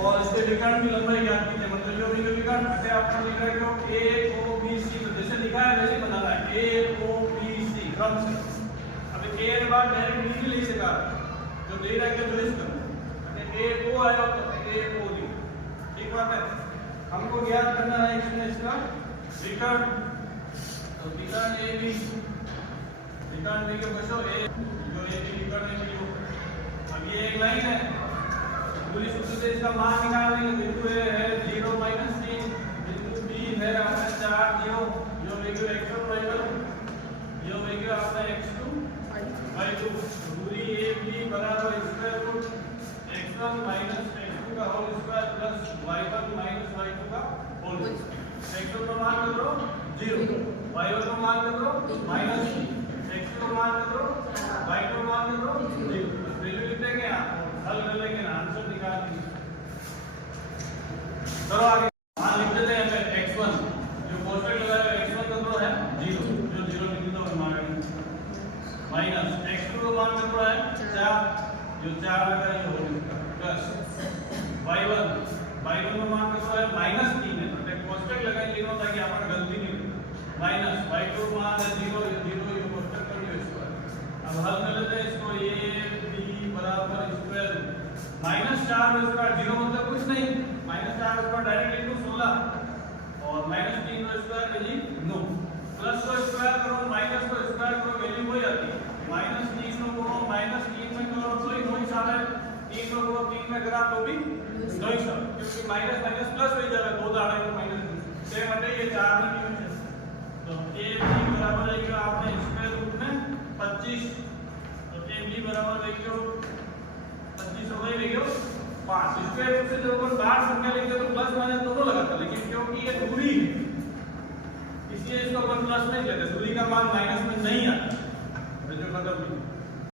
और इसके विकर्ण की लंबाई ज्ञात कीजिए। मतलब जो भी विकर्ण अगर आपने लिखा है कि ए ओ बी सी, तो जैसे लिखा है वैसे बनाना है ए ओ बी सी क्रम से। अब ए के बाद डायरेक्ट बी नहीं लिखेगा, जो दे रहा है कि जो इसका ए ओ आया तो ए ओ दी, ठीक बात है। हमको ज्ञात करना है इसका विकर्ण, तो विकर्ण ए बी, विकर्ण बी के बच्चों ए जो ए बी विकर्ण है वो। अब ये एक लाइन है, पूरी सूत्र से इसका मान निकालने के बिंदु ए है 0 - 3, बिंदु बी है आपका 4 0, जो वैल्यू x1 y1, जो वैल्यू आपका x2 y2, दूरी ए बी बराबर स्क्वायर रूट x1 - x2 का whole square plus y1 - y2 का होल स्क्वायर। x1 का मान कर दो 0, y1 का मान कर दो -3, x2 का मान कर दो, y2 का मान कर दो 0। वैल्यू लिख देंगे आप, हल कर लेंगे ना, आंसर निकाल दीजिए। चलो आगे मान लिख देते हैं हमें x1, जो कोष्ठक लगाया है x1 का तो है 0, जो 0 लिख दो हमारा माइनस x2 का मान कितना है 4, जो 4 लगा है ये होल प्लस y1 का मान कितना है -3 है, तो कोष्ठक लगाएंगे लिखो ताकि आपका गलती नहीं हो, माइनस y2 का मान है 0 ये कोष्ठक कर दिया इसको। अब हल कर लेते हैं इसको, a b बराबर स्क्वायर -4 में इसका 0 मतलब कुछ नहीं, -4 इसका डायरेक्ट लिख दो 16 और -3 का स्क्वायर वैल्यू 9, प्लस को स्क्वायर करो माइनस को स्क्वायर करो वैल्यू हो जाती है। -3 को करो -3 में करो तो ही 2 ही साल है, 3 को करो 3 में करा तो भी 2 ही साल, क्योंकि माइनस माइनस प्लस हो जाएगा, 2 दाड़े को माइनस से हटे ये 4 में क्यों है। तो a b बराबर है आपने स्क्वायर रूट में 25, तो a b बराबर देखियो 25 हो गई देखियो 5। स्क्वायर रूट से जब अपन बाहर संख्या लिखते तो प्लस माइनस दोनों लगाता, लेकिन क्योंकि ये दूरी है इसलिए इसको अपन प्लस नहीं लेते, दूरी का मान माइनस में नहीं आता।